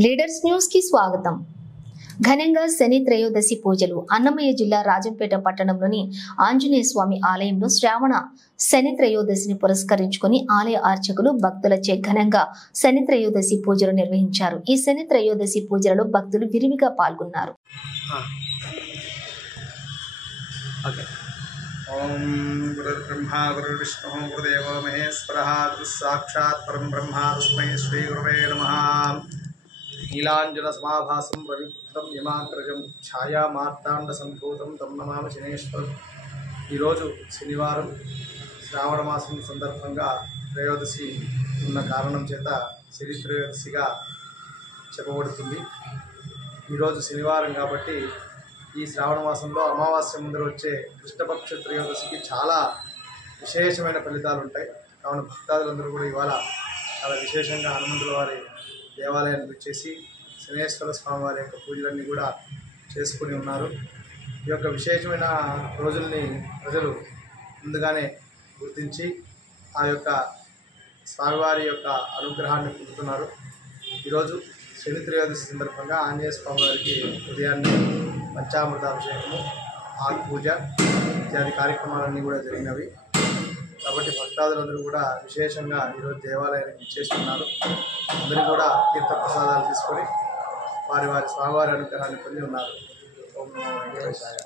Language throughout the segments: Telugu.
లీడర్స్ న్యూస్ కి స్వాగతం. ఘనంగా శని త్రయోదశి పూజలు. అన్నమయ్య జిల్లా రాజంపేట పట్టణంలోని ఆంజనేయ స్వామి ఆలయంలో శ్రావణ శని త్రయోదశిని పురస్కరించుకుని ఆలయ అర్చకులు భక్తులచే ఘనంగా శని త్రయోదశి పూజలు నిర్వహించారు. ఈ శని త్రయోదశి పూజలలో భక్తులు విరివిగా పాల్గొన్నారు. ओम गुरुर्ब्रह्मा गुरुर्विष्णु गुरुदेवो महेश्वरः साक्षात् परं ब्रह्म तस्मै श्री गुरुवे नमः। नीलांजन समाभासं रविपुत्रं यमाग्रजं ఛాయా మార్తాండ సంభూతం తం నమామి శనేశ్వరం। ఈరోజు శనివారం శ్రావణ మాసం సందర్భంగా త్రయోదశి ఉన్న కారణం చేత శని త్రయోదశిగా చెప్పబడుతుంది। ఈరోజు శనివారం కాబట్టి ఈ శ్రావణ మాసంలో అమావాస్య ముందు వచ్చే కృష్ణపక్ష త్రయోదశికి చాలా విశేషమైన ఫలితాలు ఉంటాయి। కావున భక్తాదులందరూ కూడా ఇవాళ చాలా విశేషంగా హనుమంతుల వారి దేవాలయానికి వచ్చేసి శనేశ్వర స్వామి వారి యొక్క పూజలన్నీ కూడా చేసుకుని ఉన్నారు। ఈ యొక్క విశేషమైన రోజుల్ని ప్రజలు ముందుగానే గుర్తించి ఆ యొక్క స్వామివారి యొక్క అనుగ్రహాన్ని పొందుతున్నారు। ఈరోజు శని త్రయోదశి సందర్భంగా ఆంజనేయ స్వామి వారికి ఉదయాన్నే పంచామృతాభిషేకము, ఆకు పూజ ఇత్యాది కార్యక్రమాలన్నీ కూడా జరిగినవి కాబట్టి భక్తాదులందరూ కూడా విశేషంగా ఈరోజు దేవాలయానికి ఇచ్చేస్తున్నారు। అందరూ కూడా తీర్థ ప్రసాదాలు తీసుకొని వారి వారి స్వామివారి అనుగ్రహాన్ని పొంది ఉన్నారు। ఓం నమో వెంకటేశాయ।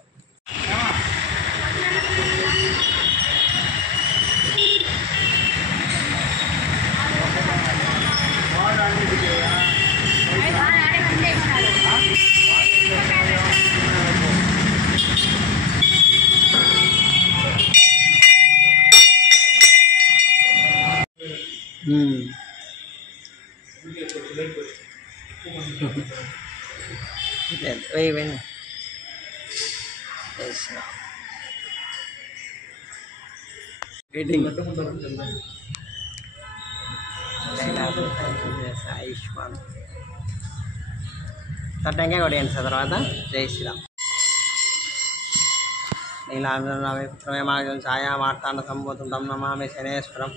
తట్టంగా కొట్టేయండి సార్। తర్వాత జై శ్రీరామ్। నీలాంజనం ఛాయా మార్తాండ సంభూతం తం నమామి శనేశ్వరం।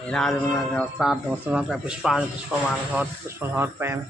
నీలాంజన వస్త్రార్థం పుష్పాన్ని పుష్పమాల పుష్పం సమర్పయామి।